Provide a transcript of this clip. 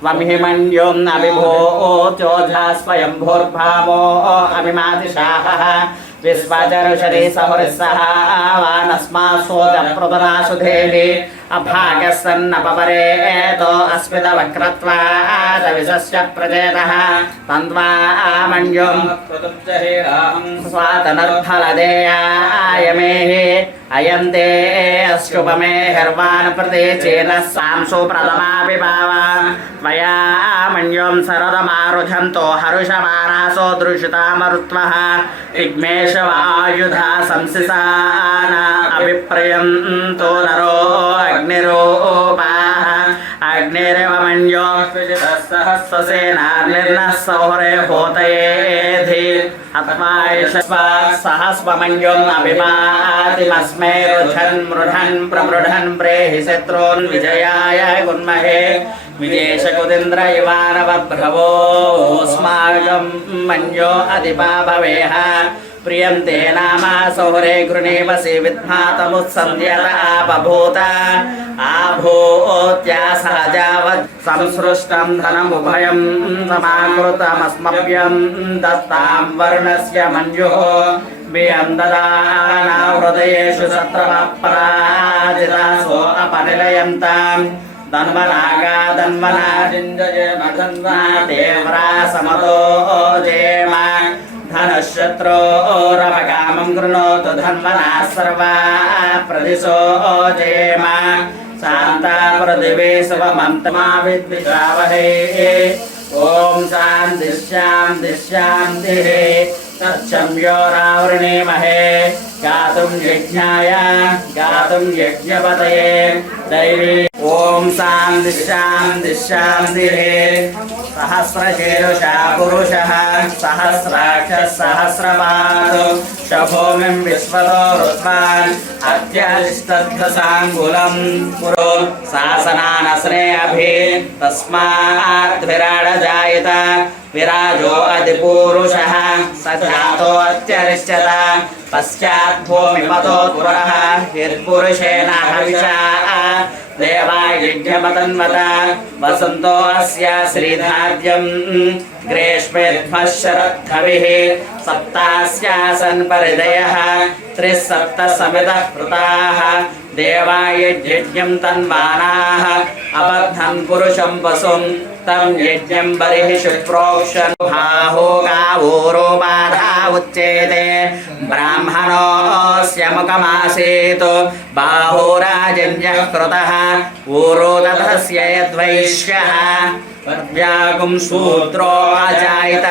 त्वमिहिमन्युम् अभिभूत्योऽधा स्वयंभूर्भावो अभिमातिशाहः विश्वचरुषरि सहृत्सः वानस्मासोदप्रदनासुधेहि अभागस्सन्नपवरेतो अस्मितवक्रत्वादविशस्य प्रचेतः तन्त्वामन्युम् स्वातनर्फलदेयायमेहि अयन्ते अश्रुपमे हर्वान् प्रतीचेन सांसु प्रथमापिभावा त्वया मन्युम् शरदमारुझन्तो हरुषमानासो दृश्यतामरुत्वः विघ्मेशवायुधा संसिसान अभिप्रयन्तो नरो अग्निरूपाः अग्निरेव मन्यो सहस्रसेनार्निर्नः सौरे होतयेधि सहस्वमन्योम् अभिमातिमस्मै रुझन् मृढन् प्रमृढन् प्रेहि शत्रून् विजयाय गुन्महे विदेशकुदिन्द्र इवानवभ्रवोऽस्माकं मन्यो अधिपा भवेह प्रियन्ते नामा सौरे गृणीमसि विद्मातमुत्सन्ध्यत आपभूत आभूत्या सहजावत् संसृष्टं धनमुभयं समाकृतमस्मभ्यं दत्तां वर्णस्य मन्युः वियं ददाना हृदयेषु शत्रवपराजितासो अपनिलयन्ताम् धन्वनागा धन्वनाजिञ्जयेम देवरा समतो जेम धनशत्रोरपकामं गृणोतु धन्वना सर्वा प्रदिशो जेम शान्ता पृथिवी शुभमन्तमा विद्विषावहै ॐ शान्तिः शान्तिः शान्तिः तच्छम्योरावृणीमहे गातुं यज्ञाय गातुं यज्ञपतये दैवी ॐ शान्तिः शान्तिः शान्तिः सहस्रशीर्षः पुरुषः सहस्राक्षः सहस्रपादो शभूमिं विश्वतो रुद्वान् अत्यरिष्टध्वसाङ्गुलं पुरो शासनानस्रे अभि तस्माद्विराडजायत विराजो अधिपूरुषः स जातो अत्यरिष्यत पश्चाद्भूमिमतोत्परः यत्पुरुषेण हविषा देवा यज्ञमतन्वत वसन्तो अस्य श्रीधार्यं ग्रीष्मेध्वशरद्धविः सप्तास्यासन् परिदयः त्रिसप्तसमितः कृताः देवा यज्ञं तन्मानाः अबद्धन् पुरुषं वसुं तं यज्ञं बर्हिषु प्रोक्षन् बाहो गावोरो बाधा उच्येते ब्राह्मणोऽस्य मुखमासीत् बाहो राजन्यः कृतः ऊरो तथस्य यद्वैश्यः व्यागुं शूद्रो अजायत।